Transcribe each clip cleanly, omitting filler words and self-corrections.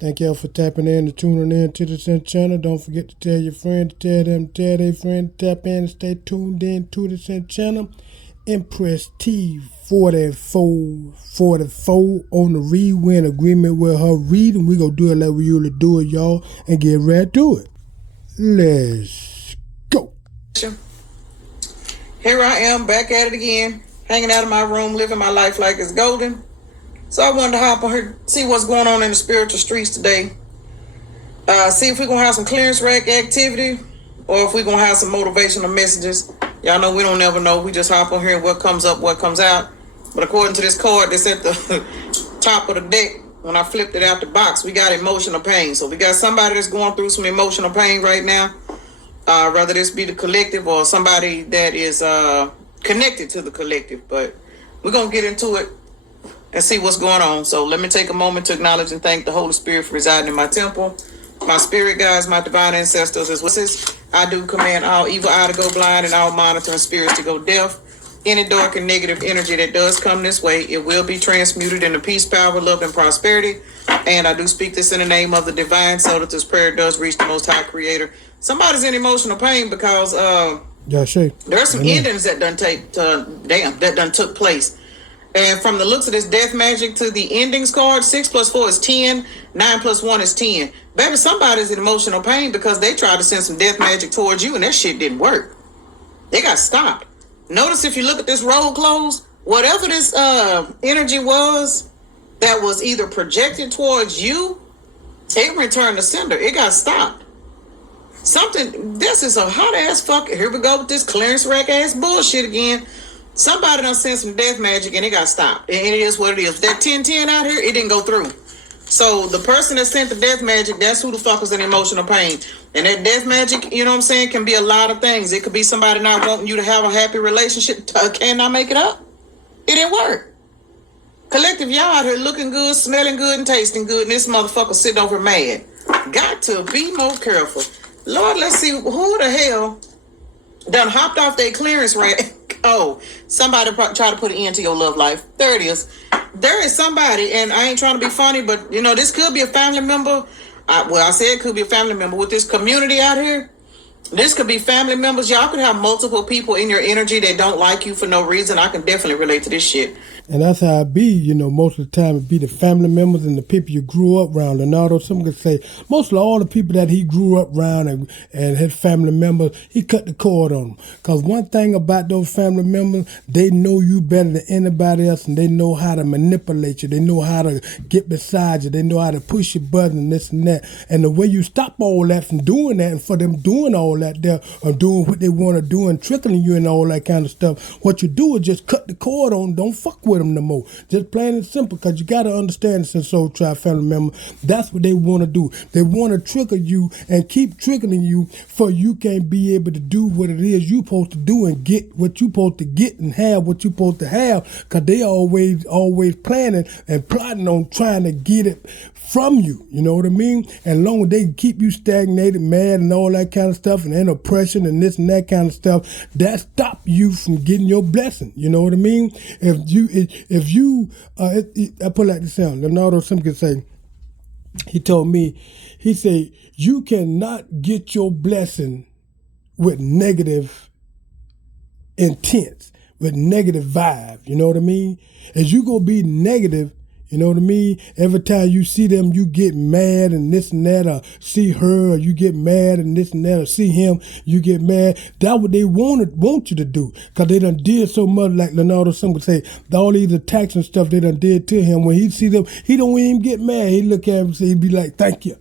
Thank y'all for tapping in and tuning in to the Sin channel. Don't forget to tell your friend, to tell them, tell their friend to tap in and stay tuned in to the Sin channel. Empress T4444 on the read. We're in agreement with her reading. We gonna do it like we usually do it, y'all, and get right to it. Let's go. Here I am back at it again, hanging out of my room, living my life like it's golden. So I wanted to hop on here, see what's going on in the spiritual streets today. See if we're going to have some clearance rack activity or if we're going to have some motivational messages. Y'all know we don't never know. We just hop on here and what comes up, what comes out. But according to this card that's at the top of the deck, when I flipped it out the box, we got emotional pain. So we got somebody that's going through some emotional pain right now. Whether this be the collective or somebody that is connected to the collective. But we're going to get into it and see what's going on. So let me take a moment to acknowledge and thank the Holy Spirit for residing in my temple. My spirit guides, my divine ancestors, as well as I do command all evil eye to go blind and all monitoring spirits to go deaf. Any dark and negative energy that does come this way, it will be transmuted into peace, power, love, and prosperity. And I do speak this in the name of the divine so that this prayer does reach the Most High Creator. Somebody's in emotional pain because there are some endings that done took place. And from the looks of this death magic to the endings card, 6 + 4 is 10, 9 + 1 is 10. Baby, somebody's in emotional pain because they tried to send some death magic towards you and that shit didn't work. They got stopped. Notice if you look at this roll close, whatever this energy was that was either projected towards you, it returned to sender. It got stopped. This is a hot ass fuck. Here we go with this clearance rack ass bullshit again. Somebody done sent some death magic and it got stopped. And it is what it is. That 1010 out here, it didn't go through. So the person that sent the death magic, that's who the fuck is in emotional pain. And that death magic, you know what I'm saying, can be a lot of things. It could be somebody not wanting you to have a happy relationship. Can I make it up? It didn't work. Collective, y'all out here looking good, smelling good, and tasting good, and this motherfucker sitting over mad. Got to be more careful. Lord, let's see who the hell done hopped off their clearance rack. Oh, somebody try to put an end to your love life. There it is. There is somebody, and I ain't trying to be funny, but, you know, this could be a family member. I said it could be a family member. With this community out here, this could be family members. Y'all could have multiple people in your energy that don't like you for no reason. I can definitely relate to this shit. And that's how it be, you know, most of the time it be the family members and the people you grew up around. Leonardo, some could say, mostly all the people that he grew up around and his family members, he cut the cord on them. Because one thing about those family members, they know you better than anybody else and they know how to manipulate you. They know how to get beside you. They know how to push your button and this and that. And the way you stop all that from doing that and for them doing all that there or doing what they want to do and trickling you and all that kind of stuff, what you do is just cut the cord on, don't fuck with them no more. Just plain and simple, because you got to understand, since SoulTribe family member, that's what they want to do. They want to trickle you and keep trickling you for you can't be able to do what it is you supposed to do and get what you supposed to get and have what you supposed to have, because they always planning and plotting on trying to get it from you, you know what I mean? And long as they keep you stagnated, mad, and all that kind of stuff, and in oppression and this and that kind of stuff, that stop you from getting your blessing. You know what I mean? I put it like this sound. Leonardo Simpkins say, he told me, he said, you cannot get your blessing with negative intents, with negative vibe. You know what I mean? As you gonna be negative, you know what I mean? Every time you see them, you get mad and this and that, or see her, or you get mad and this and that, or see him, you get mad. That's what they want you to do, because they done did so much, like Leonardo some would say, all these attacks and stuff they done did to him. When he see them, he don't even get mad. He look at him and say, he be like, thank you.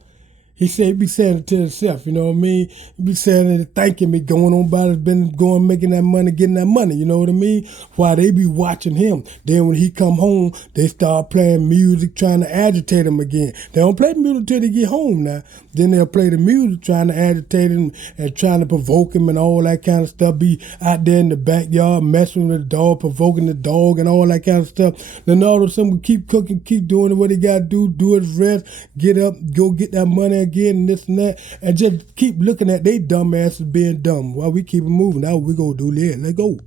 He said he be saying it to himself, you know what I mean? He be saying it, thanking me, going on by it, been going, making that money, getting that money, you know what I mean? While they be watching him. Then when he come home, they start playing music, trying to agitate him again. They don't play music till they get home now. Then they'll play the music, trying to agitate him and trying to provoke him and all that kind of stuff. Be out there in the backyard, messing with the dog, provoking the dog and all that kind of stuff. Then all of a sudden, keep cooking, keep doing what he got to do his rest, get up, go get that money again and this and that, and just keep looking at they dumb asses being dumb while we keep it moving. That's what we gonna do there. Let's go.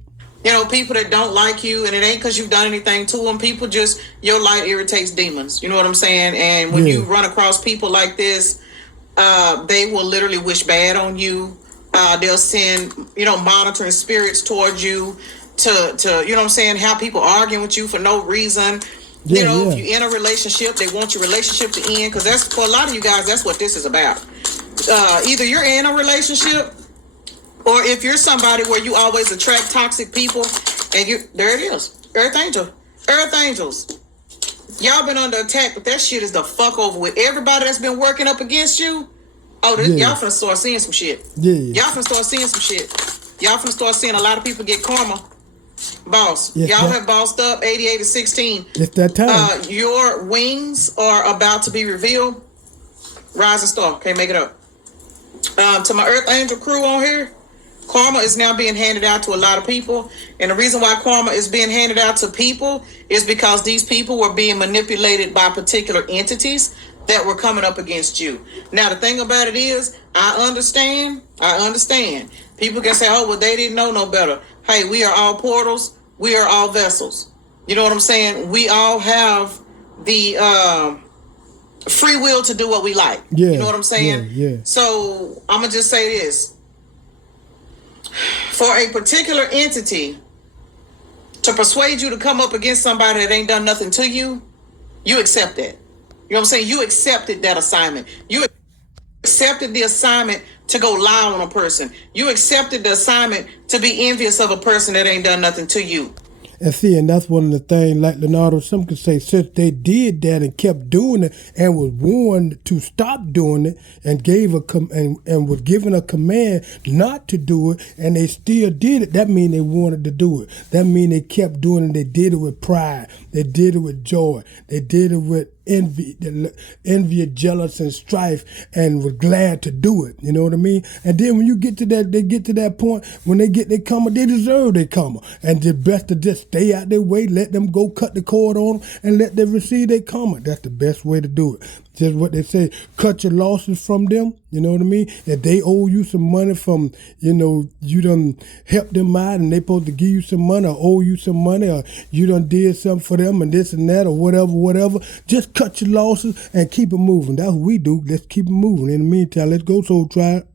You know, people that don't like you, and it ain't because you've done anything to them. People just, your light irritates demons. You know what I'm saying? And when you run across people like this, they will literally wish bad on you. They'll send, monitoring spirits towards you to you know what I'm saying, have people arguing with you for no reason. If you're in a relationship, they want your relationship to end, because that's, for a lot of you guys, that's what this is about. Either you're in a relationship, or if you're somebody where you always attract toxic people, and there it is. Earth angels. Y'all been under attack, but that shit is the fuck over with. Everybody that's been working up against you, y'all finna start seeing some shit. Y'all finna start seeing some shit. Y'all finna start seeing a lot of people get karma. Boss, y'all have bossed up 88 to 16. It's that time. Your wings are about to be revealed. Rising star, can't make it up. To my Earth Angel crew on here, karma is now being handed out to a lot of people. And the reason why karma is being handed out to people is because these people were being manipulated by particular entities that were coming up against you. Now, the thing about it is, I understand. People can say, oh, well, they didn't know no better. Hey, we are all portals. We are all vessels. You know what I'm saying? We all have the free will to do what we like. Yeah, you know what I'm saying? Yeah. So I'm going to just say this. For a particular entity to persuade you to come up against somebody that ain't done nothing to you, you accept that. You know what I'm saying? You accepted that assignment. You accepted the assignment to go lie on a person. You accepted the assignment to be envious of a person that ain't done nothing to you. And see, and that's one of the things, like Leonardo, some could say, since they did that and kept doing it and was warned to stop doing it and gave and was given a command not to do it, and they still did it, that means they wanted to do it. That means they kept doing it. They did it with pride. They did it with joy. They did it with envy, jealous, and strife, and was glad to do it. You know what I mean? And then when you get to that, they get to that point when they get their karma, they deserve their karma, and the best to just stay out their way, let them go cut the cord on them, and let them receive their karma. That's the best way to do it. Just what they say, cut your losses from them. You know what I mean? If they owe you some money from, you done help them out and they supposed to give you some money or owe you some money, or you done did something for them and this and that or whatever. Just cut your losses and keep it moving. That's what we do. Let's keep it moving. In the meantime, let's go, SoulTribe.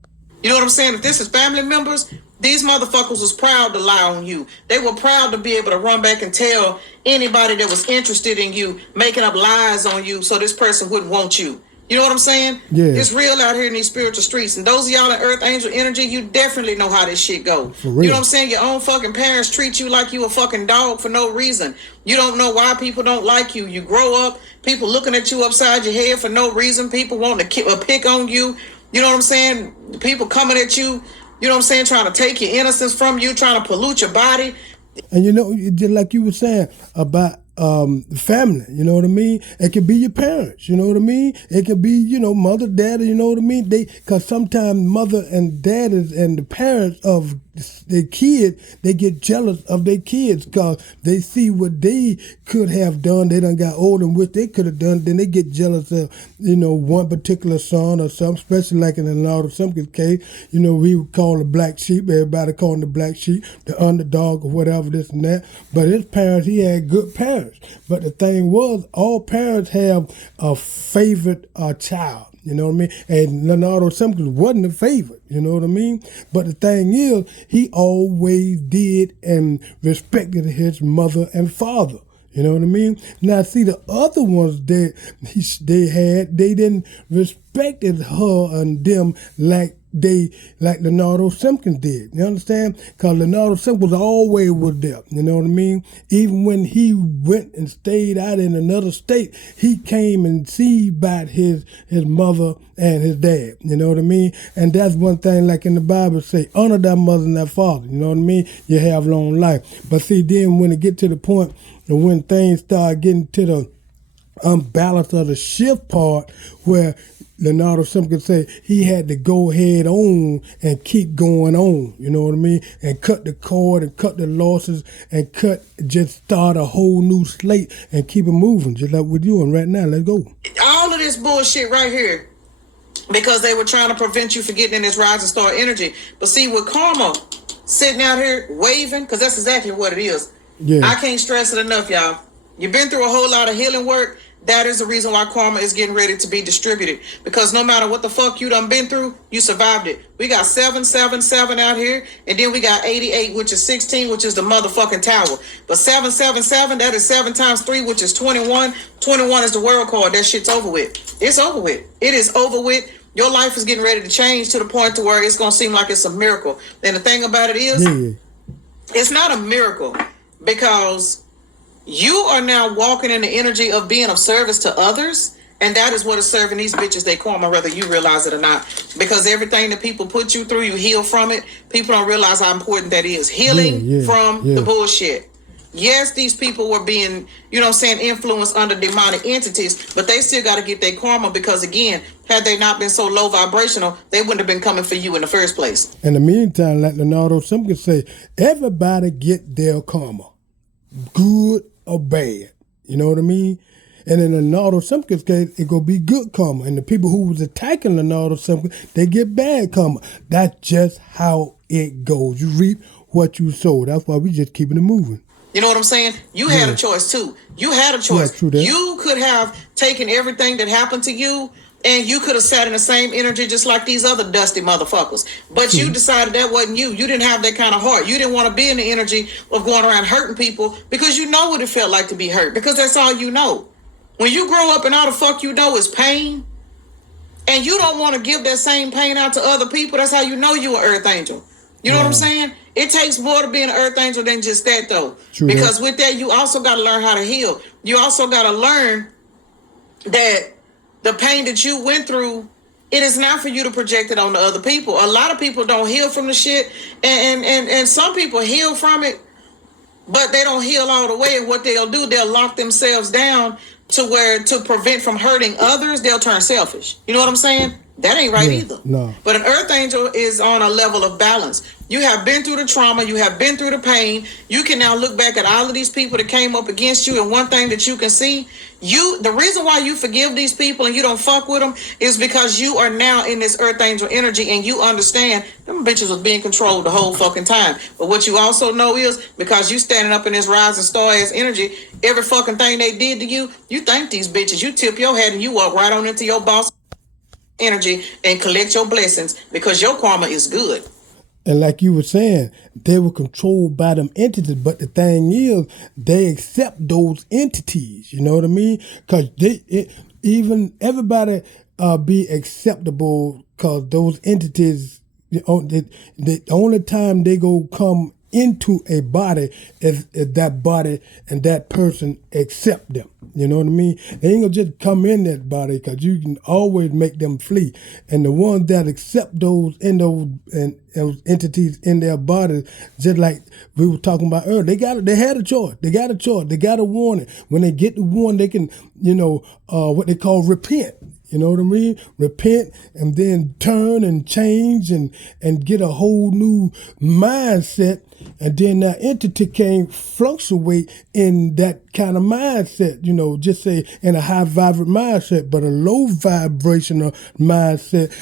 You know what I'm saying? If this is family members, these motherfuckers was proud to lie on you. They were proud to be able to run back and tell anybody that was interested in you, making up lies on you so this person wouldn't want you. You know what I'm saying? Yeah. It's real out here in these spiritual streets. And those of y'all in Earth Angel energy, you definitely know how this shit go. For real. You know what I'm saying? Your own fucking parents treat you like you a fucking dog for no reason. You don't know why people don't like you. You grow up, people looking at you upside your head for no reason. People wanting to pick on you. You know what I'm saying? People coming at you, you know what I'm saying, trying to take your innocence from you, trying to pollute your body. And just like you were saying about family, you know what I mean? It could be your parents, you know what I mean? It could be, mother, daddy, you know what I mean? Because sometimes mother and daddies and the parents of their kid, they get jealous of their kids because they see what they could have done. They done got old and what they could have done. Then they get jealous of, one particular son or something, especially like in the Leonardo Simpkins case. We would call the black sheep. Everybody called him the black sheep, the underdog or whatever, this and that. But his parents, he had good parents. But the thing was, all parents have a favorite child. You know what I mean? And Leonardo Simpkins wasn't a favorite, you know what I mean? But the thing is, he always did and respected his mother and father. You know what I mean? Now, see, the other ones that they didn't respected her and them like Leonardo Simpkins did. You understand? Because Leonardo Simpkins always was there. You know what I mean? Even when he went and stayed out in another state, he came and see about his mother and his dad. You know what I mean? And that's one thing, like in the Bible say, honor thy mother and thy father. You know what I mean? You have long life. But see, then when it get to the point and when things start getting to the unbalance of the shift part where Leonardo Simpkins say he had to go head on and keep going on, you know what I mean? And cut the cord and cut the losses and just start a whole new slate and keep it moving, just like we're doing right now. Let's go. All of this bullshit right here because they were trying to prevent you from getting in this rising star energy. But see, with karma sitting out here waving, because that's exactly what it is. Yeah. I can't stress it enough, y'all. You've been through a whole lot of healing work. That is the reason why karma is getting ready to be distributed. Because no matter what the fuck you done been through, you survived it. We got 777 out here, and then we got 88, which is 16, which is the motherfucking tower. But 777, that is 7 times 3, which is 21. 21 is the world card. That shit's over with. It's over with. It is over with. Your life is getting ready to change to the point to where it's going to seem like it's a miracle. And the thing about it is, it's not a miracle because you are now walking in the energy of being of service to others, and that is what is serving these bitches they karma, whether you realize it or not. Because everything that people put you through, you heal from it. People don't realize how important that is. Healing from the bullshit. Yes, these people were being, influenced under demonic entities, but they still got to get their karma because, again, had they not been so low vibrational, they wouldn't have been coming for you in the first place. In the meantime, like Leonardo, some can say, everybody get their karma, good or bad. You know what I mean? And in Leonardo Simpkins' case, it gonna be good karma. And the people who was attacking Leonardo Simpkins, they get bad karma. That's just how it goes. You reap what you sow. That's why we just keeping it moving. You know what I'm saying? You had a choice too. You had a choice. Yeah, you could have taken everything that happened to you and you could have sat in the same energy just like these other dusty motherfuckers. But you decided that wasn't you. You didn't have that kind of heart. You didn't want to be in the energy of going around hurting people because you know what it felt like to be hurt, because that's all you know. When you grow up and all the fuck you know is pain, and you don't want to give that same pain out to other people, that's how you know you're an earth angel. You know what I'm saying? It takes more to be an earth angel than just that, though. Because with that, you also got to learn how to heal. You also got to learn that the pain that you went through, it is not for you to project it on the other people. A lot of people don't heal from the shit, and some people heal from it, but they don't heal all the way. And what they'll do, they'll lock themselves down to prevent from hurting others. They'll turn selfish. You know what I'm saying? That ain't right either. No. But an earth angel is on a level of balance. You have been through the trauma. You have been through the pain. You can now look back at all of these people that came up against you, and one thing that you can see, the reason why you forgive these people and you don't fuck with them is because you are now in this earth angel energy, and you understand them bitches was being controlled the whole fucking time. But what you also know is, because you standing up in this rising star ass energy, every fucking thing they did to you, you thank these bitches. You tip your head and you walk right on into your boss energy and collect your blessings because your karma is good. And like you were saying, they were controlled by them entities. But the thing is, they accept those entities. You know what I mean? Because even everybody be acceptable, because those entities, the only time they go come into a body is that body and that person accept them. You know what I mean? They ain't gonna just come in that body, because you can always make them flee. And the ones that accept those entities in their bodies, just like we were talking about earlier, they had a choice. They got a warning. When they get the warning, they can, what they call repent. You know what I mean? Repent and then turn and change and get a whole new mindset. And then that entity can fluctuate in that kind of mindset, just say in a high vibrant mindset, but a low vibrational mindset,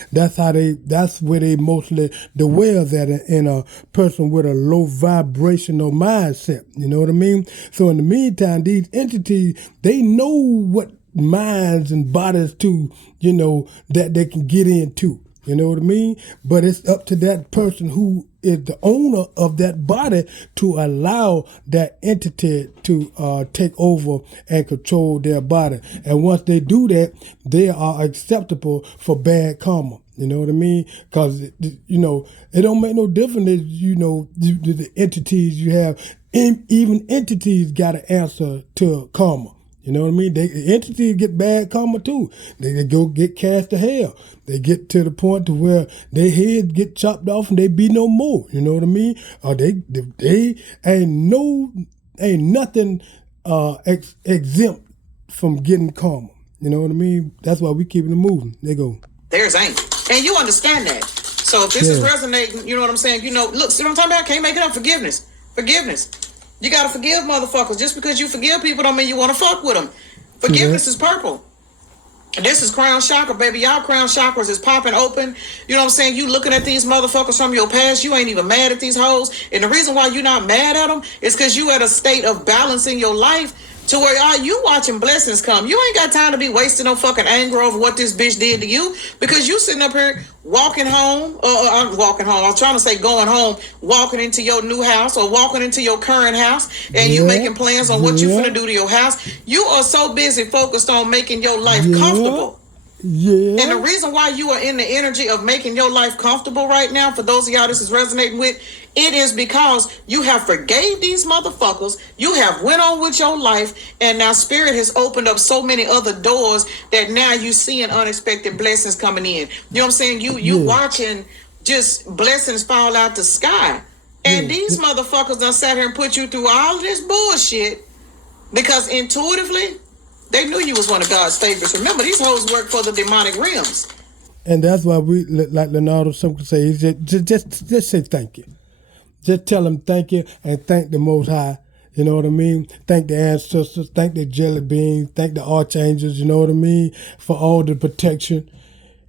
that's where they mostly dwells at, in a person with a low vibrational mindset. You know what I mean? So in the meantime, these entities, they know what minds and bodies to, that they can get into. You know what I mean? But it's up to that person who is the owner of that body to allow that entity to take over and control their body. And once they do that, they are acceptable for bad karma. You know what I mean? Because, it don't make no difference if, the entities you have. Even entities got to answer to karma. You know what I mean? Entities get bad karma too. They go get cast to hell. They get to the point to where their heads get chopped off and they be no more. You know what I mean? Or they ain't nothing exempt from getting karma. You know what I mean? That's why we keeping it moving. They go. There's ain't. And you understand that. So if this is resonating, you know what I'm saying? Look, see what I'm talking about? Can't make it up. Forgiveness. You got to forgive motherfuckers. Just because you forgive people don't mean you want to fuck with them. Forgiveness is purple. This is crown chakra, baby. Y'all crown chakras is popping open. You know what I'm saying? You looking at these motherfuckers from your past. You ain't even mad at these hoes. And the reason why you not mad at them is because you at a state of balancing your life to where you watching blessings come. You ain't got time to be wasting no fucking anger over what this bitch did to you, because you sitting up here walking home, I'm walking home. I was trying to say going home, walking into your new house or walking into your current house, and you making plans on what you finna do to your house. You are so busy focused on making your life comfortable. Yeah. And the reason why you are in the energy of making your life comfortable right now, for those of y'all this is resonating with, it is because you have forgave these motherfuckers. You have went on with your life, and now Spirit has opened up so many other doors that now you seeing unexpected blessings coming in. You know what I'm saying? You watching just blessings fall out the sky. And these motherfuckers done sat here and put you through all of this bullshit because intuitively they knew you was one of God's favorites. Remember, these hoes work for the demonic realms. And that's why we, like Leonardo Simpson say, just say thank you. Just tell them thank you and thank the Most High. You know what I mean? Thank the ancestors, thank the jelly beans, thank the archangels, you know what I mean? For all the protection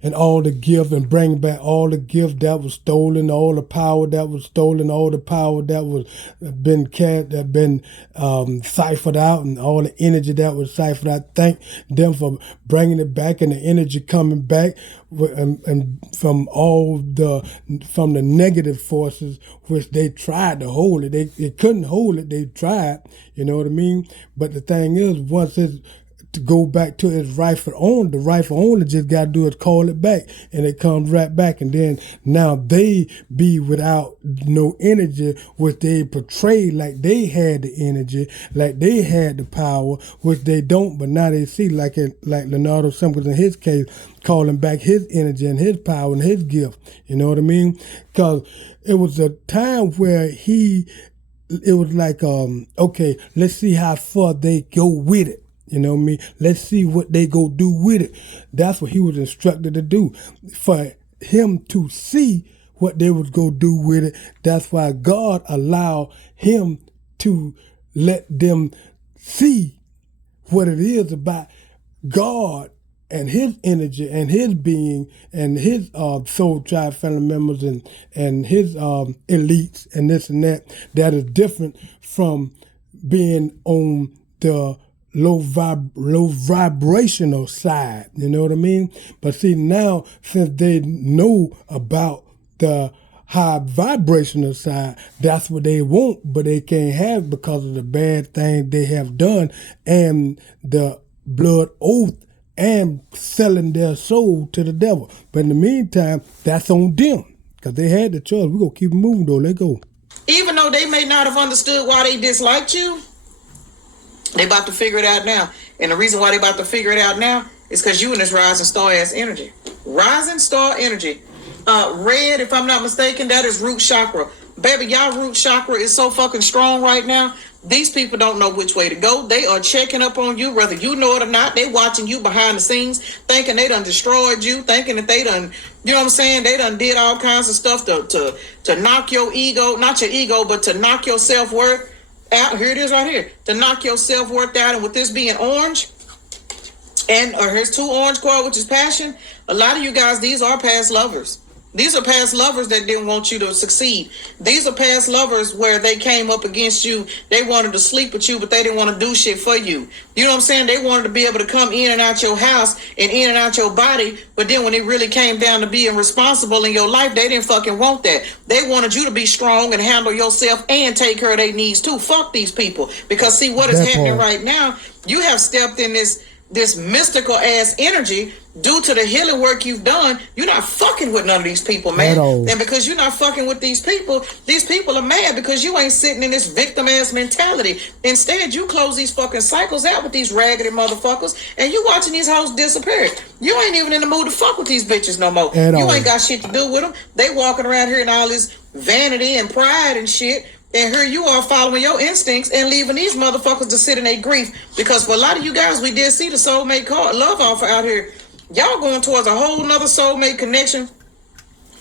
and all the gift, and bring back all the gift that was stolen, all the power that was stolen, all the power that was been ciphered out, and all the energy that was ciphered out. Thank them for bringing it back, and the energy coming back, and from the negative forces which they tried to hold it. They couldn't hold it. They tried. You know what I mean? But the thing is, once it's to go back to its rightful owner, the rightful owner just got to do is call it back, and it comes right back. And then now they be without no energy, which they portray like they had the energy, like they had the power, which they don't. But now they see, like Leonardo Simpkins in his case, calling back his energy and his power and his gift. You know what I mean? Because it was a time where it was like, okay, let's see how far they go with it. You know what I mean? Let's see what they go do with it. That's what he was instructed to do. For him to see what they was go do with it, that's why God allowed him to let them see what it is about God and his energy and his being and his SoulTribe family members and his elites and this and that is different from being on the low vibrational side, you know what I mean? But see, now since they know about the high vibrational side, that's what they want, but they can't have because of the bad thing they have done and the blood oath and selling their soul to the devil. But in the meantime, that's on them because they had the choice. We're going to keep moving though. Let go. Even though they may not have understood why they disliked you, they about to figure it out now. And the reason why they about to figure it out now is because you in this rising star ass energy. Rising star energy. Red, if I'm not mistaken, that is root chakra. Baby, y'all root chakra is so fucking strong right now. These people don't know which way to go. They are checking up on you, whether you know it or not. They watching you behind the scenes, thinking they done destroyed you, thinking that they done, you know what I'm saying? They done did all kinds of stuff to knock your ego, not your ego, but to knock your self-worth out. Here it is right here. To knock your self-worth out. And with this being orange, and here's two orange cord, which is passion. A lot of you guys, these are past lovers. These are past lovers that didn't want you to succeed. These are past lovers where they came up against you. They wanted to sleep with you, but they didn't want to do shit for you. You know what I'm saying? They wanted to be able to come in and out your house and in and out your body. But then when it really came down to being responsible in your life, they didn't fucking want that. They wanted you to be strong and handle yourself and take care of their needs too. Fuck these people. Because see what is happening right now, you have stepped in this mystical ass energy. Due to the healing work you've done, you're not fucking with none of these people, man. And because you're not fucking with these people are mad because you ain't sitting in this victim ass mentality. Instead, you close these fucking cycles out with these raggedy motherfuckers, and you watching these hoes disappear. You ain't even in the mood to fuck with these bitches no more. You ain't got shit to do with them. They walking around here in all this vanity and pride and shit. And here you are following your instincts and leaving these motherfuckers to sit in their grief. Because for a lot of you guys, we did see the soulmate card love offer out here. Y'all going towards a whole nother soulmate connection.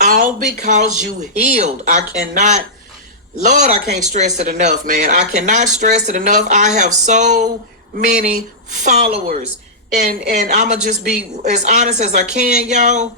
All because you healed. Lord, I can't stress it enough, man. I cannot stress it enough. I have so many followers and I'ma just be as honest as I can, y'all.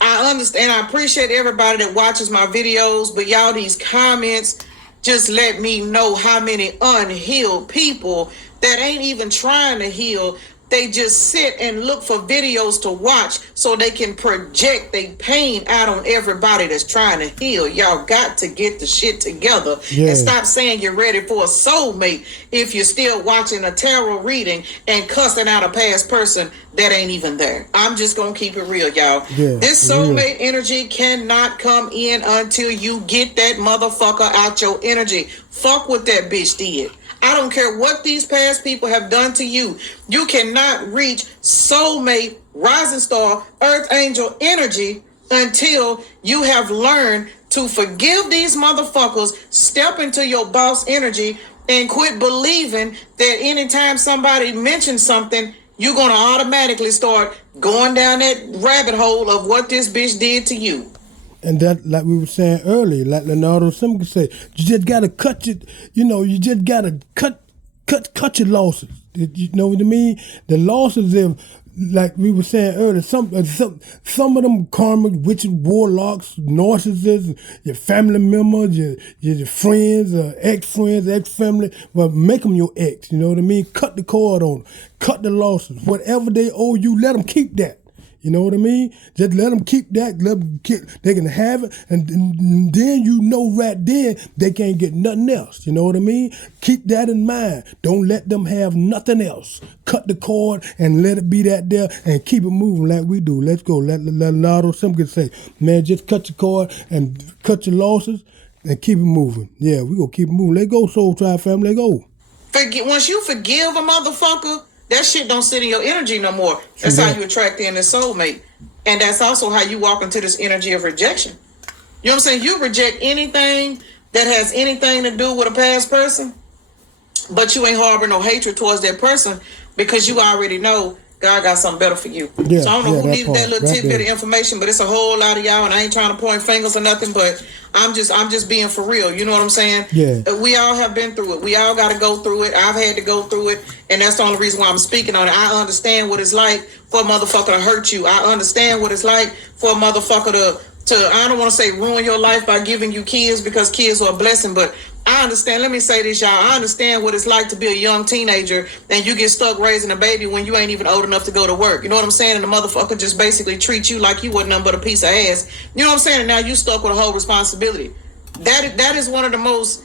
I understand. I appreciate everybody that watches my videos, but y'all, these comments just let me know how many unhealed people that ain't even trying to heal. They just sit and look for videos to watch so they can project their pain out on everybody that's trying to heal. Y'all got to get the shit together and stop saying you're ready for a soulmate if you're still watching a tarot reading and cussing out a past person that ain't even there. I'm just gonna keep it real, y'all. This soulmate energy cannot come in until you get that motherfucker out your energy. Fuck what that bitch did. I don't care what these past people have done to you. You cannot reach soulmate, rising star, earth angel energy until you have learned to forgive these motherfuckers, step into your boss energy, and quit believing that anytime somebody mentions something, you're going to automatically start going down that rabbit hole of what this bitch did to you. And that, like we were saying earlier, like Leonardo Simon could say, you just gotta cut your, you just gotta cut your losses. You know what I mean? The losses of, like we were saying earlier, some of them karmic witches, warlocks, narcissists, your family members, your friends, ex-friends, ex-family, well, make them your ex. You know what I mean? Cut the cord on them. Cut the losses. Whatever they owe you, let them keep that. You know what I mean? Just let them keep that. They can have it, and then right then they can't get nothing else. You know what I mean? Keep that in mind. Don't let them have nothing else. Cut the cord and let it be that there, and keep it moving like we do. Let's go. Let Leonardo Simpson say, man, just cut your cord and cut your losses and keep it moving. Yeah, we gonna keep it moving. Let go, SoulTribe Family. Let go. Once you forgive a motherfucker, that shit don't sit in your energy no more. That's how you attract in this soulmate. And that's also how you walk into this energy of rejection. You know what I'm saying? You reject anything that has anything to do with a past person, but you ain't harboring no hatred towards that person because you already know God got something better for you. Yeah, so I don't know who needed that little tidbit of information, but it's a whole lot of y'all, and I ain't trying to point fingers or nothing, but I'm just being for real. You know what I'm saying? Yeah. We all have been through it. We all got to go through it. I've had to go through it, and that's the only reason why I'm speaking on it. I understand what it's like for a motherfucker to hurt you. I understand what it's like for a motherfucker to I don't want to say ruin your life by giving you kids, because kids are a blessing, but I understand. Let me say this, y'all. I understand what it's like to be a young teenager and you get stuck raising a baby when you ain't even old enough to go to work. You know what I'm saying? And the motherfucker just basically treats you like you wasn't nothing but a piece of ass. You know what I'm saying? And now you stuck with a whole responsibility. That is one of the most,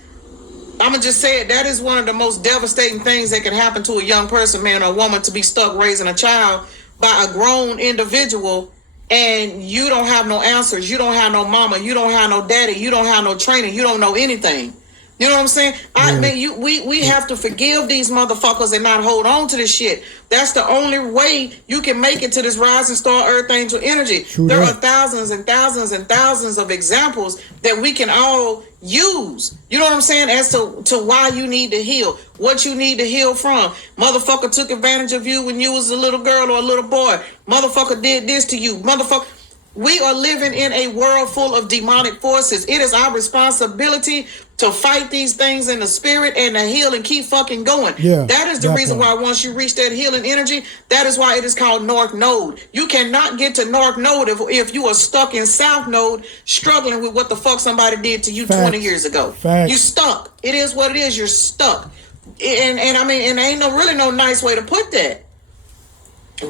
I'm going to just say it, that is one of the most devastating things that can happen to a young person, man, or a woman, to be stuck raising a child by a grown individual, and you don't have no answers. You don't have no mama. You don't have no daddy. You don't have no training. You don't know anything. You know what I'm saying? I mean, we have to forgive these motherfuckers and not hold on to this shit. That's the only way you can make it to this rising star earth angel energy. There are thousands and thousands and thousands of examples that we can all use. You know what I'm saying? As to why you need to heal, what you need to heal from. Motherfucker took advantage of you when you was a little girl or a little boy. Motherfucker did this to you. Motherfucker. We are living in a world full of demonic forces. It is our responsibility to fight these things in the spirit and to heal and keep fucking going. Yeah, that is the reason why once you reach that healing energy, that is why it is called North Node. You cannot get to North Node if you are stuck in South Node struggling with what the fuck somebody did to you 20 years ago. You stuck. It is what it is. You're stuck. And I mean, and ain't really no nice way to put that.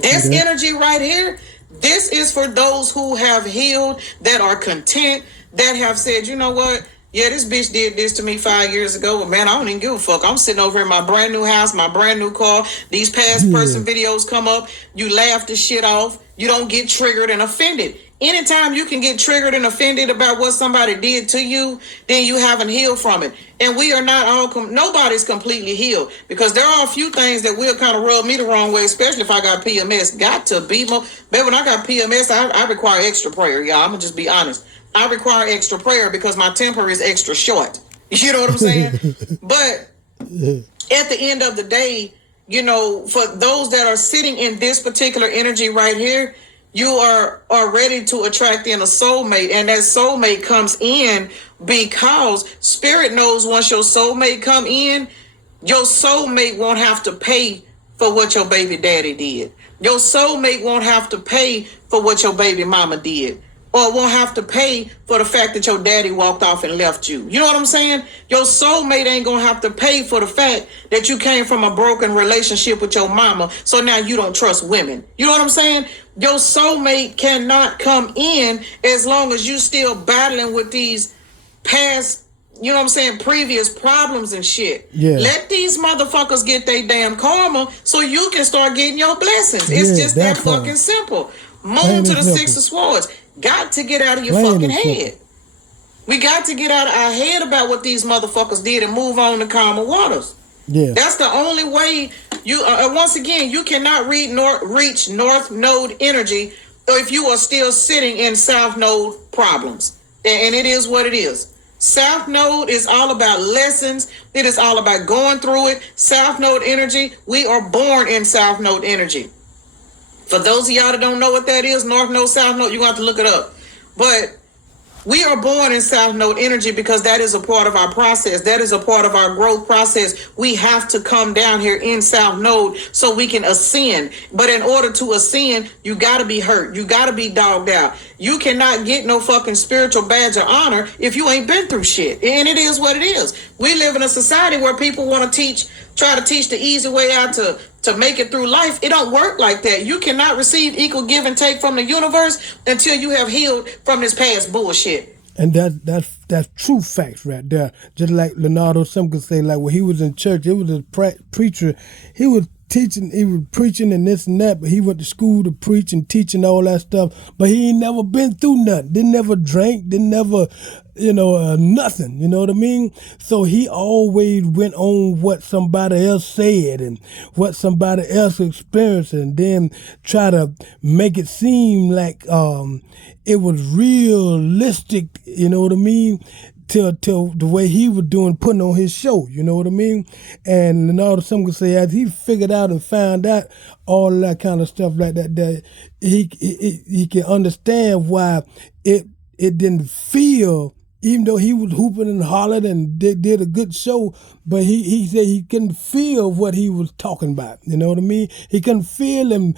This energy right here, this is for those who have healed, that are content, that have said, you know what? Yeah, this bitch did this to me 5 years ago, but man, I don't even give a fuck. I'm sitting over in my brand new house, my brand new car. These past person videos come up. You laugh the shit off. You don't get triggered and offended. Anytime you can get triggered and offended about what somebody did to you, then you haven't healed from it. And we are not all, nobody's completely healed, because there are a few things that will kind of rub me the wrong way, especially if I got PMS. Got to be more. But when I got PMS, I require extra prayer, y'all. I'm going to just be honest. I require extra prayer because my temper is extra short. You know what I'm saying? But at the end of the day, you know, for those that are sitting in this particular energy right here, you are ready to attract in a soulmate, and that soulmate comes in because spirit knows once your soulmate come in, your soulmate won't have to pay for what your baby daddy did. Your soulmate won't have to pay for what your baby mama did, or won't have to pay for the fact that your daddy walked off and left you. You know what I'm saying? Your soulmate ain't gonna have to pay for the fact that you came from a broken relationship with your mama, so now you don't trust women. You know what I'm saying? Your soulmate cannot come in as long as you still battling with these past, you know what I'm saying, previous problems and shit. Yeah. Let these motherfuckers get their damn karma so you can start getting your blessings. It's just that fucking simple. Moon to the Six of Swords. Got to get out of your fucking head. We got to get out of our head about what these motherfuckers did and move on to calmer waters. Yeah. That's the only way you, once again, you cannot reach North Node energy if you are still sitting in South Node problems. And it is what it is. South Node is all about lessons. It is all about going through it. South Node energy, we are born in South Node energy. For those of y'all that don't know what that is, North Node, South Node, you're going to have to look it up. But we are born in South Node energy because that is a part of our process. That is a part of our growth process. We have to come down here in South Node so we can ascend. But in order to ascend, you got to be hurt. You got to be dogged out. You cannot get no fucking spiritual badge of honor if you ain't been through shit. And it is what it is. We live in a society where people want to try to teach the easy way out to make it through life. It don't work like that. You cannot receive equal give and take from the universe until you have healed from this past bullshit. And that's true facts right there. Just like Leonardo, some could say, like when he was in church, it was a preacher. He was teaching, he was preaching and this and that, but he went to school to preach and teach and all that stuff. But he ain't never been through nothing. Didn't never drank, didn't never, nothing. You know what I mean? So he always went on what somebody else said and what somebody else experienced, and then try to make it seem like it was realistic. You know what I mean? Till the way he was doing, putting on his show, you know what I mean? And all some could say, as he figured out and found out all that kind of stuff like that he can understand why it didn't feel, even though he was hooping and hollering and did a good show, but he said he couldn't feel what he was talking about. You know what I mean? He couldn't feel him,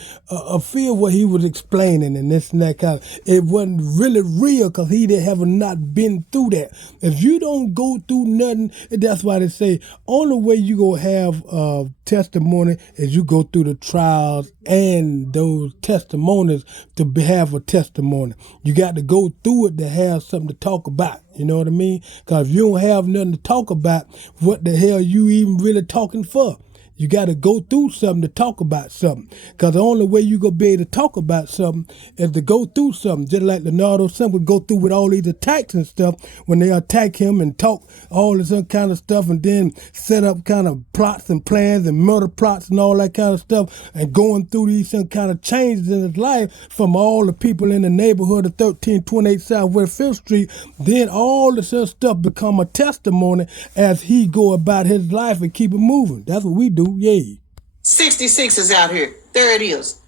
feel what he was explaining and this and that kind of. It wasn't really real because he have not been through that. If you don't go through nothing, that's why they say only way you gonna have testimony is you go through the trials and those testimonies to have a testimony. You got to go through it to have something to talk about. You know what I mean? Because if you don't have nothing to talk about, what the hell you even really talking for? You got to go through something to talk about something. Because the only way you going to be able to talk about something is to go through something. Just like Leonardo Some would go through with all these attacks and stuff when they attack him and talk all this other kind of stuff and then set up kind of plots and plans and murder plots and all that kind of stuff and going through these some kind of changes in his life from all the people in the neighborhood of 1328 Southwest 5th Street. Then all this other stuff become a testimony as he go about his life and keep it moving. That's what we do. Yay. 66 is out here. There it is.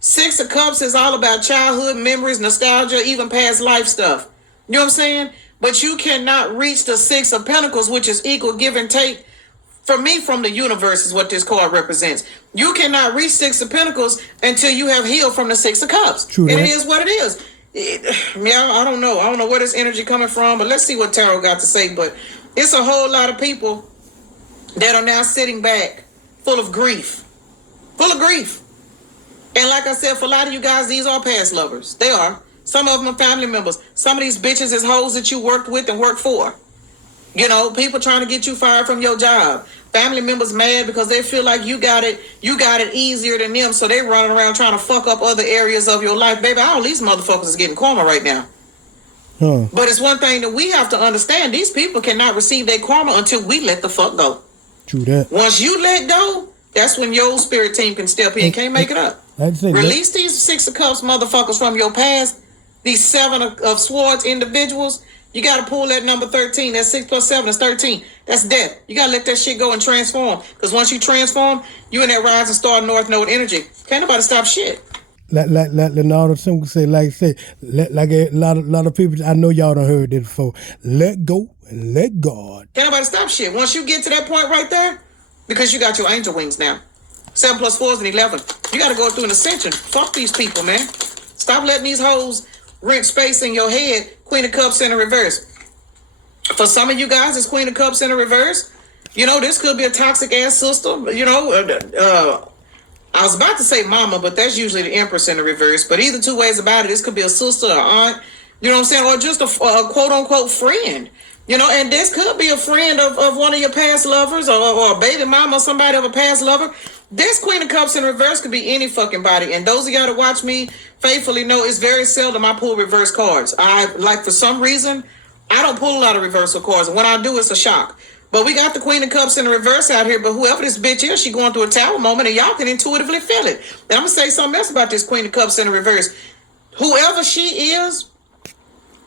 Six of Cups is all about childhood memories, nostalgia, even past life stuff. You know what I'm saying? But you cannot reach the Six of Pentacles, which is equal give and take. For me, from the universe is what this card represents. You cannot reach Six of Pentacles until you have healed from the Six of Cups. True, and right? it is what it is. I don't know. I don't know where this energy coming from, but let's see what Tarot got to say. But it's a whole lot of people that are now sitting back full of grief. And like I said, for a lot of you guys, these are past lovers. They are. Some of them are family members. Some of these bitches is hoes that you worked with and worked for. You know, people trying to get you fired from your job. Family members mad because they feel like you got it easier than them, so they running around trying to fuck up other areas of your life. Baby, all these motherfuckers is getting karma right now. But it's one thing that we have to understand. These people cannot receive their karma until we let the fuck go. True that. Once you let go, that's when your spirit team can step in. Can't make it up. Release these Six of Cups motherfuckers from your past. These Seven of Swords individuals. You got to pull that number 13. That's 6 plus 7 is 13. That's death. You got to let that shit go and transform. Because once you transform, you in that rising star North Node energy. Can't nobody stop shit. Like Leonardo Some say, like a lot of people, I know y'all done heard this before. Let go and let God. Can't nobody stop shit. Once you get to that point right there, because you got your angel wings now. 7 plus 4 is an 11. You got to go through an ascension. Fuck these people, man. Stop letting these hoes rent space in your head. Queen of Cups in the reverse. For some of you guys, it's Queen of Cups in the reverse. You know, this could be a toxic ass sister. You know, I was about to say mama, but that's usually the Empress in the reverse. But either two ways about it, this could be a sister or aunt. You know what I'm saying? Or just a quote unquote friend. You know, and this could be a friend of one of your past lovers or a baby mama or somebody of a past lover. This Queen of Cups in reverse could be any fucking body. And those of y'all that watch me faithfully know it's very seldom I pull reverse cards. For some reason, I don't pull a lot of reversal cards. And when I do, it's a shock. But we got the Queen of Cups in the reverse out here. But whoever this bitch is, she going through a tower moment and y'all can intuitively feel it. And I'm going to say something else about this Queen of Cups in the reverse. Whoever she is,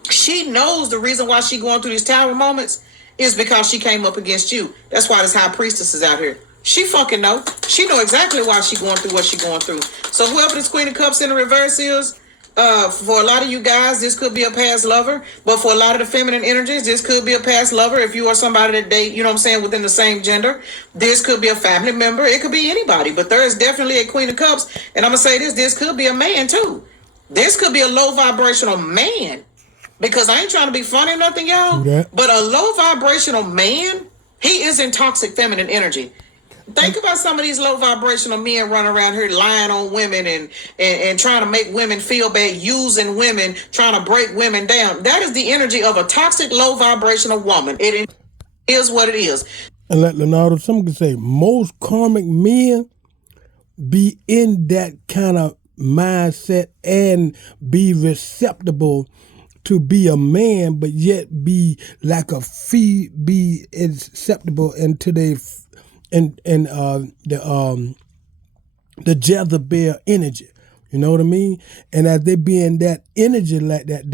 she knows the reason why she going through these tower moments is because she came up against you. That's why this high priestess is out here. She fucking know. She know exactly why she going through what she going through. So whoever this Queen of Cups in the reverse is, for a lot of you guys, this could be a past lover. But for a lot of the feminine energies, this could be a past lover. If you are somebody that date, you know what I'm saying, within the same gender, this could be a family member. It could be anybody. But there is definitely a Queen of Cups. And I'm going to say this could be a man too. This could be a low vibrational man. Because I ain't trying to be funny or nothing, y'all. But a low vibrational man, he is in toxic feminine energy. Think about some of these low vibrational men running around here lying on women and trying to make women feel bad, using women, trying to break women down. That is the energy of a toxic low vibrational woman. It is what it is. And like Leonardo, some can say most karmic men be in that kind of mindset and be receptible to be a man, but yet be like a be acceptable into the Jezebel energy. You know what I mean? And as they be in that energy like that,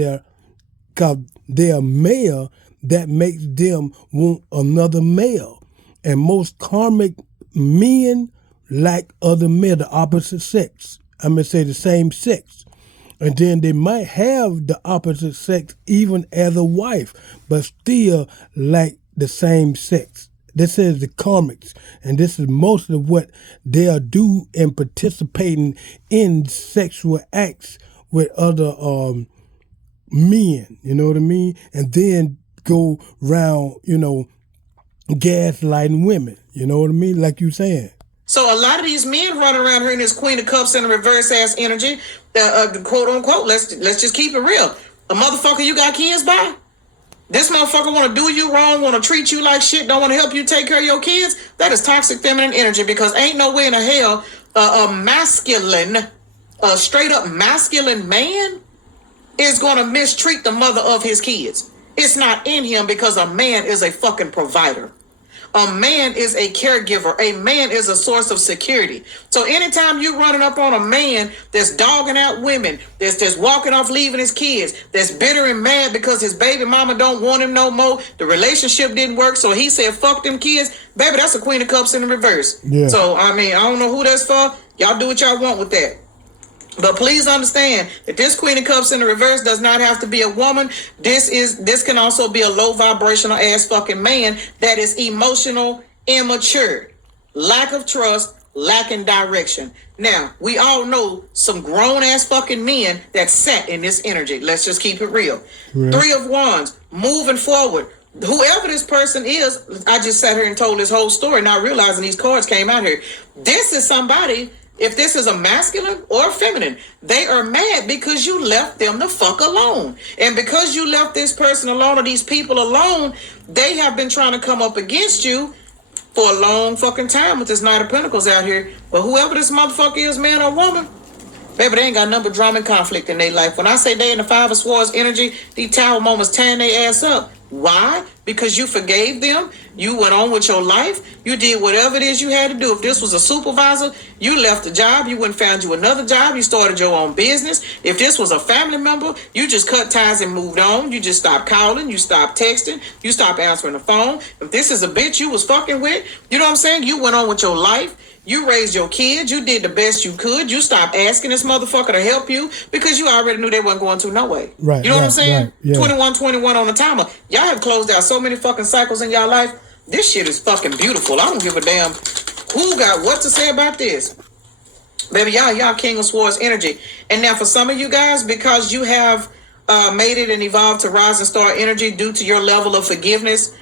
because they're male, that makes them want another male. And most karmic men like other men, the opposite sex. I'm going to say the same sex. And then they might have the opposite sex even as a wife, but still like the same sex. This is the karmics, and this is most of what they'll do in participating in sexual acts with other men, you know what I mean? And then go around, gaslighting women, you know what I mean? Like you saying. So a lot of these men running around here in this Queen of Cups in the reverse ass energy, quote unquote, let's just keep it real. A motherfucker you got kids by? This motherfucker want to do you wrong, want to treat you like shit, don't want to help you take care of your kids? That is toxic feminine energy, because ain't no way in the hell a straight up masculine man is going to mistreat the mother of his kids. It's not in him, because a man is a fucking provider. A man is a caregiver. A man is a source of security. So anytime you running up on a man that's dogging out women, that's just walking off leaving his kids, that's bitter and mad because his baby mama don't want him no more, the relationship didn't work, so he said fuck them kids, baby, that's a Queen of Cups in the reverse. Yeah. So I don't know who that's for. Y'all do what y'all want with that. But please understand that this Queen of Cups in the reverse does not have to be a woman. This can also be a low vibrational ass fucking man that is emotional, immature, lack of trust, lacking direction. Now, we all know some grown ass fucking men that sat in this energy. Let's just keep it real. Yeah. 3 of Wands, moving forward. Whoever this person is, I just sat here and told this whole story, not realizing these cards came out here. This is somebody. If this is a masculine or a feminine, they are mad because you left them the fuck alone. And because you left this person alone or these people alone, they have been trying to come up against you for a long fucking time with this Knight of Pentacles out here. But whoever this motherfucker is, man or woman, baby, they ain't got nothing but drama and conflict in their life. When I say they in the 5 of Swords energy, these tower moments tearing their ass up. Why? Because you forgave them. You went on with your life. You did whatever it is you had to do. If this was a supervisor, you left the job. You went and found you another job. You started your own business. If this was a family member, you just cut ties and moved on. You just stopped calling. You stopped texting. You stopped answering the phone. If this is a bitch you was fucking with, you know what I'm saying? You went on with your life. You raised your kids. You did the best you could. You stopped asking this motherfucker to help you because you already knew they wasn't going to no way. Right. You know what I'm saying? Right, yeah. 21 on the timer. Y'all have closed out so many fucking cycles in y'all life. This shit is fucking beautiful. I don't give a damn Who got what to say about this? Baby, y'all King of Swords energy. And now for some of you guys, because you have made it and evolved to rising star energy due to your level of forgiveness,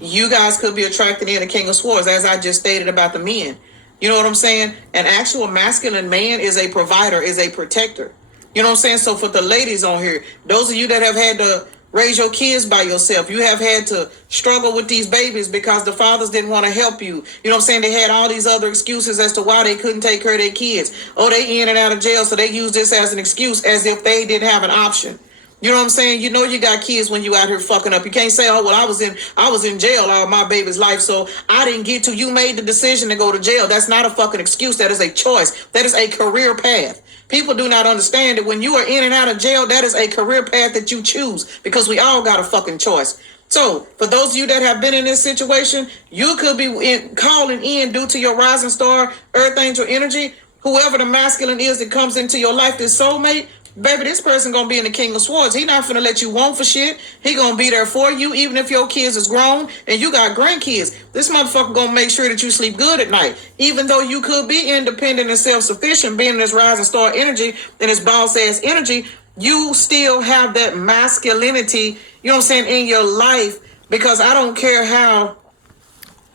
you guys could be attracted in the King of Swords, as I just stated about the men. You know what I'm saying? An actual masculine man is a provider, is a protector. You know what I'm saying? So for the ladies on here, those of you that have had to raise your kids by yourself, you have had to struggle with these babies because the fathers didn't want to help you. You know what I'm saying? They had all these other excuses as to why they couldn't take care of their kids. Oh, they in and out of jail, so they use this as an excuse as if they didn't have an option. You know what I'm saying? You know you got kids when you out here fucking up. You can't say, oh, well, I was in jail all my baby's life, so I didn't get to. You made the decision to go to jail. That's not a fucking excuse. That is a choice. That is a career path. People do not understand that when you are in and out of jail, that is a career path that you choose, because we all got a fucking choice. So for those of you that have been in this situation, you could be calling in due to your rising star, earth angel energy. Whoever the masculine is that comes into your life, this soulmate, baby, this person gonna be in the King of Swords. He not finna let you want for shit. He gonna be there for you, even if your kids is grown and you got grandkids. This motherfucker gonna make sure that you sleep good at night. Even though you could be independent and self-sufficient, being in this rising star energy and this boss-ass energy, you still have that masculinity, you know what I'm saying, in your life. Because I don't care how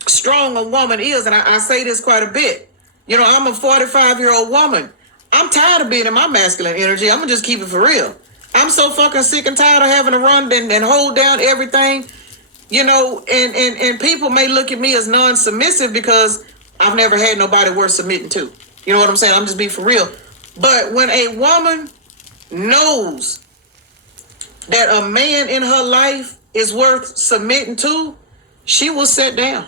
strong a woman is, and I say this quite a bit. You know, I'm a 45-year-old woman. I'm tired of being in my masculine energy. I'm gonna just keep it for real. I'm so fucking sick and tired of having to run and hold down everything, you know, and people may look at me as non-submissive because I've never had nobody worth submitting to. You know what I'm saying? I'm just being for real. But when a woman knows that a man in her life is worth submitting to, she will sit down.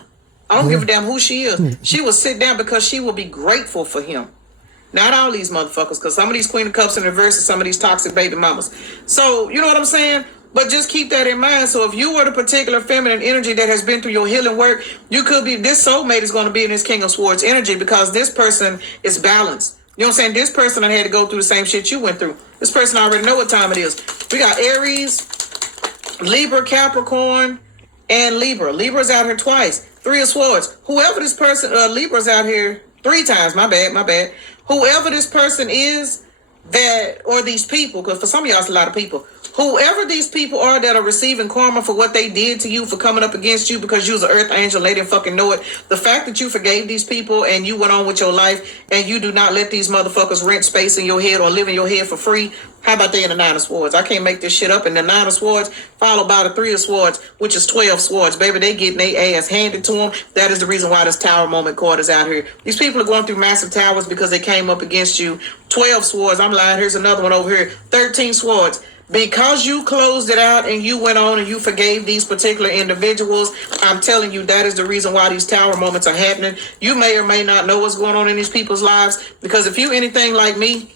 I don't give a damn who she is. She will sit down because she will be grateful for him. Not all these motherfuckers, because some of these Queen of Cups in reverse and some of these toxic baby mamas. So, you know what I'm saying? But just keep that in mind. So if you were the particular feminine energy that has been through your healing work, you could be, this soulmate is going to be in this King of Swords energy, because this person is balanced. You know what I'm saying? This person had to go through the same shit you went through. This person already know what time it is. We got Aries, Libra, Capricorn, and Libra. Libra's out here twice. 3 of Swords. Whoever this person, Libra's out here 3 times. My bad. Whoever this person is that, or these people, because for some of y'all it's a lot of people, whoever these people are that are receiving karma for what they did to you, for coming up against you because you was an earth angel, they didn't fucking know it. The fact that you forgave these people and you went on with your life and you do not let these motherfuckers rent space in your head or live in your head for free. How about they in the 9 of Swords? I can't make this shit up. In the 9 of Swords, followed by the 3 of Swords, which is 12 Swords. Baby, they getting their ass handed to them. That is the reason why this Tower moment card is out here. These people are going through massive towers because they came up against you. 12 Swords. I'm lying. Here's another one over here. 13 Swords. Because you closed it out and you went on and you forgave these particular individuals, I'm telling you, that is the reason why these tower moments are happening. You may or may not know what's going on in these people's lives, because if you anything like me,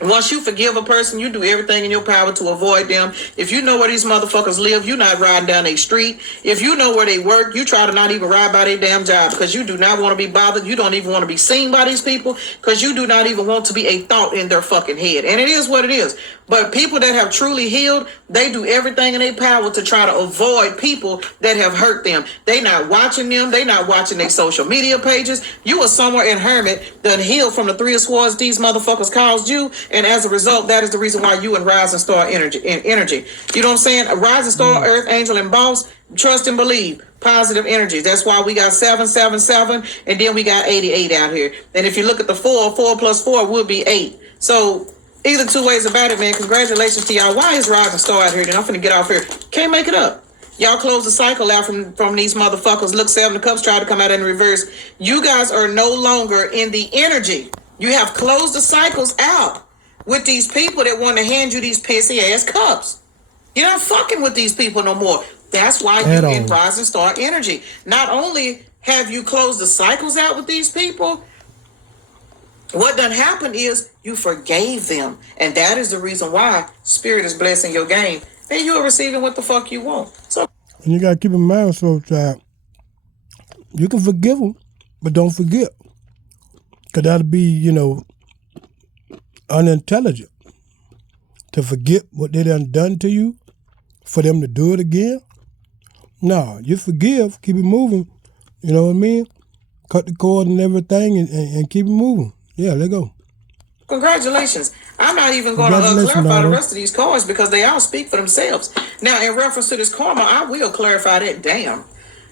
once you forgive a person, you do everything in your power to avoid them. If you know where these motherfuckers live, you're not riding down their street. If you know where they work, you try to not even ride by their damn job, because you do not want to be bothered. You don't even want to be seen by these people, because you do not even want to be a thought in their fucking head. And it is what it is. But people that have truly healed, they do everything in their power to try to avoid people that have hurt them. They not watching them. They not watching their social media pages. You are somewhere in hermit done healed from the 3 of Swords these motherfuckers caused you. And as a result, that is the reason why you in rising star energy. You know what I'm saying? A rising star, earth angel, and boss, trust and believe. Positive energies. That's why we got 777, and then we got 88 out here. And if you look at the 4 plus 4 will be 8. So either two ways about it, man. Congratulations to y'all. Why is rising star out here? Then I'm finna get off here. Can't make it up. Y'all close the cycle out from these motherfuckers. Look, 7 of Cups tried to come out in reverse. You guys are no longer in the energy. You have closed the cycles out with these people that want to hand you these pissy ass cups. You're not fucking with these people no more. That's why you're in rising star energy. Not only have you closed the cycles out with these people, what done happened is you forgave them. And that is the reason why Spirit is blessing your game. And you're receiving what the fuck you want. So, and you got to keep in mind, SoulTribe, you can forgive them, but don't forget. Because that'll be, unintelligent to forget what they done to you, for them to do it again. No, you forgive, keep it moving. You know what I mean? cut the cord and everything and keep it moving. Yeah, let's go. Congratulations. I'm not even going to clarify the rest of these cards because they all speak for themselves. Now, in reference to this karma, I will clarify that. Damn.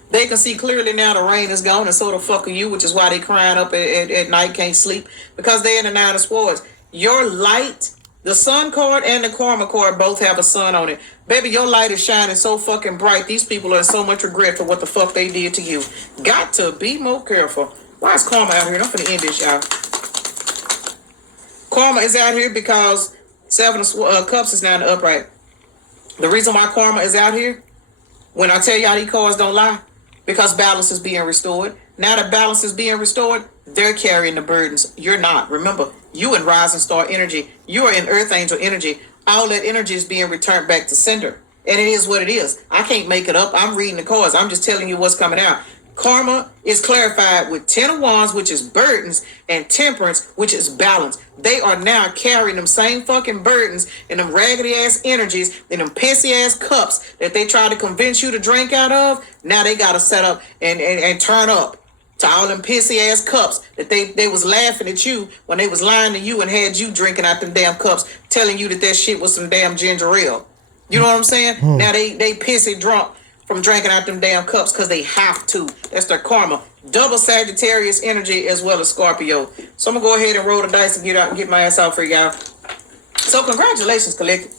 They can see clearly now the rain is gone, and so the fuck are you, which is why they crying up at night, can't sleep, because they're in the Nine of Swords. Your light, the sun card and the karma card both have a sun on it. Baby, your light is shining so fucking bright. These people are in so much regret for what the fuck they did to you. Got to be more careful. Why is karma out here? I'm finna end this, y'all. Karma is out here because Seven of Cups is now in the upright. The reason why karma is out here, when I tell y'all these cards don't lie, because balance is being restored. Now that balance is being restored, they're carrying the burdens. You're not. Remember, you in rising star energy. You are in earth angel energy. All that energy is being returned back to sender. And it is what it is. I can't make it up. I'm reading the cards. I'm just telling you what's coming out. Karma is clarified with 10 of Wands, which is burdens, and Temperance, which is balance. They are now carrying them same fucking burdens and them raggedy ass energies and them pissy ass cups that they try to convince you to drink out of. Now they got to set up and turn up to all them pissy ass cups that they was laughing at you when they was lying to you and had you drinking out them damn cups, telling you that shit was some damn ginger ale. You know what I'm saying? Now they pissy drunk from drinking out them damn cups because they have to. That's their karma. Double Sagittarius energy as well as Scorpio. So I'm going to go ahead and roll the dice and get out and get my ass out for y'all. So congratulations, collective.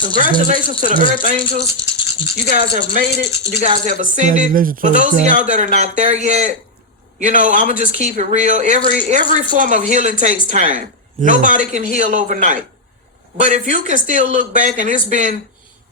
Congratulations to the Earth Angels. You guys have made it. You guys have ascended. For those of y'all that are not there yet, you know, I'm going to just keep it real. Every form of healing takes time. Yeah. Nobody can heal overnight. But if you can still look back and it's been,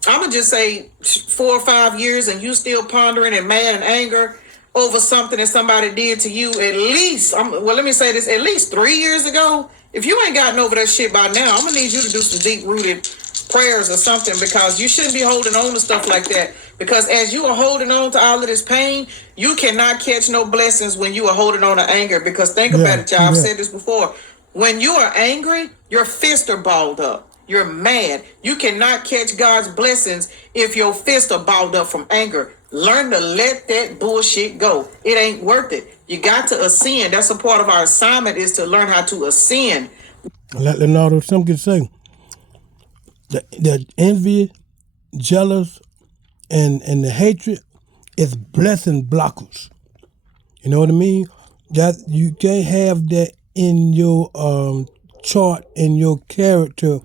I'm going to just say 4 or 5 years and you still pondering and mad and anger over something that somebody did to you at least, let me say this, at least 3 years ago. If you ain't gotten over that shit by now, I'm going to need you to do some deep-rooted prayers or something because you shouldn't be holding on to stuff like that. Because as you are holding on to all of this pain, you cannot catch no blessings when you are holding on to anger. Because think about it, y'all. I've said this before. When you are angry, your fists are balled up. You're mad. You cannot catch God's blessings if your fists are balled up from anger. Learn to let that bullshit go. It ain't worth it. You got to ascend. That's a part of our assignment is to learn how to ascend. Like Leonardo Simpkins say, the envy, jealous, and the hatred is blessing blockers. You know what I mean? That you can't have that in your chart, in your character,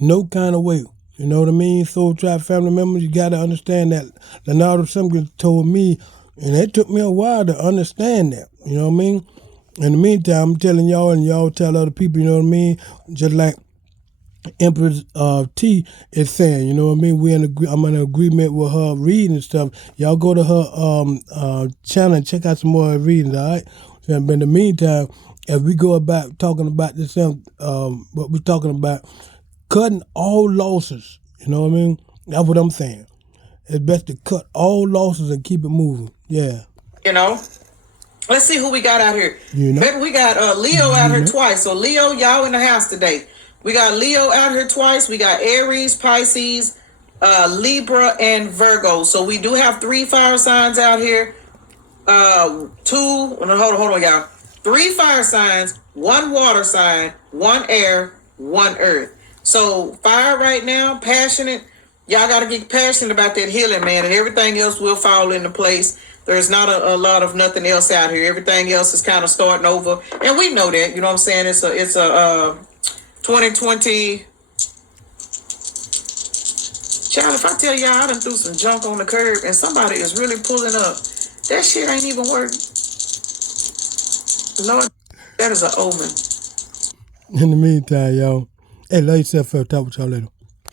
no kind of way. You know what I mean? SoulTribe family members, you got to understand that. Leonardo Simpkins told me, and it took me a while to understand that. You know what I mean? In the meantime, I'm telling y'all, and y'all tell other people, you know what I mean? Just like Empress T is saying, you know what I mean? I'm in agreement with her reading and stuff. Y'all go to her channel and check out some more readings, all right? But in the meantime, as we go about talking about this, what we're talking about, cutting all losses, you know what I mean? That's what I'm saying. It's best to cut all losses and keep it moving. Yeah. You know? Let's see who we got out here. You know? Maybe we got Leo out here twice. So Leo, y'all in the house today. We got Leo out here twice. We got Aries, Pisces, Libra, and Virgo. So we do have 3 fire signs out here. Hold on, y'all. 3 fire signs, 1 water sign, 1 air, 1 earth. So fire right now, passionate. Y'all got to get passionate about that healing, man, and everything else will fall into place. There's not a lot of nothing else out here. Everything else is kind of starting over, and we know that. You know what I'm saying? It's a 2020. Child, if I tell y'all I done threw some junk on the curb and somebody is really pulling up, that shit ain't even working. Lord, that is an omen. In the meantime, y'all, hey, love yourself up. Talk with y'all later.